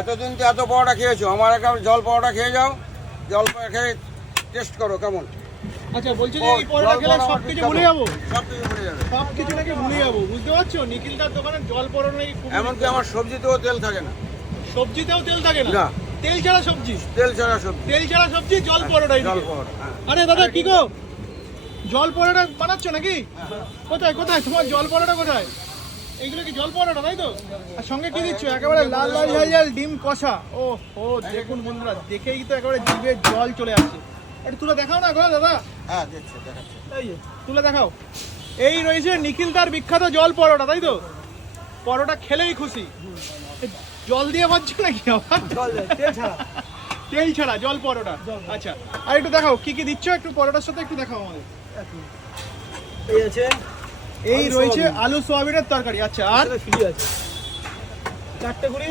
এতদিন তো এত পরোটা খেয়েছো, আমার একটা জল পরোটা খেয়ে যাও, জল পরোটা খেয়ে টেস্ট করো কেমন। আচ্ছা বলছি যে এই পরোটা খেলে সব কিছু ভুলে যাবো, সব কিছু ভুলে যাবে, সব কিছু নাকি ভুলে যাবো, বুঝতে পারছো? নিখিলদার দোকানে জল পরোটা নাকি খুব, এমনকি আমার সবজিতেও তেল থাকে না। সবজিতেও তেল থাকে না? না, তেল ছাড়া সবজি, তেল ছাড়া সবজি, তেল ছাড়া সবজি জল পরোটা। জল পরোটা। হ্যাঁ। আরে দাদা কি গো, জল পরোটা বানাচ্ছ নাকি? কোথায় কোথায় তোমার জল পরোটা কোথায়? এইগুলো কি জল পরোটা তাই তো? আর সঙ্গে কি দিচ্ছ? একেবারে লাল লাল ঝাল ঝাল ডিম কষা। ও ও দেখুন বন্ধুরা, দেখেই তো একেবারে জিভে জল চলে আসছে। একটু তুলে দেখাও না গো দাদা। হ্যাঁ দেখছি, দেখাচ্ছি। এই যে তুলে দেখাও। এই রয়েছে নিখিলদার বিখ্যাত জল পরোটা তাই তো? পরোটা খেলেই খুশি। জল দিয়ে ভাজছো নাকি আবার? তেল ছাড়া জল পরোটা। আচ্ছা আর একটু দেখাও কি কি দিচ্ছ, একটু পরোটার সাথে একটু দেখাও আমাদের। এই আছে, এই রয়েছে আলু সোয়াবিনের তরকারি। আচ্ছা আর ফ্রি আছে 4টে করে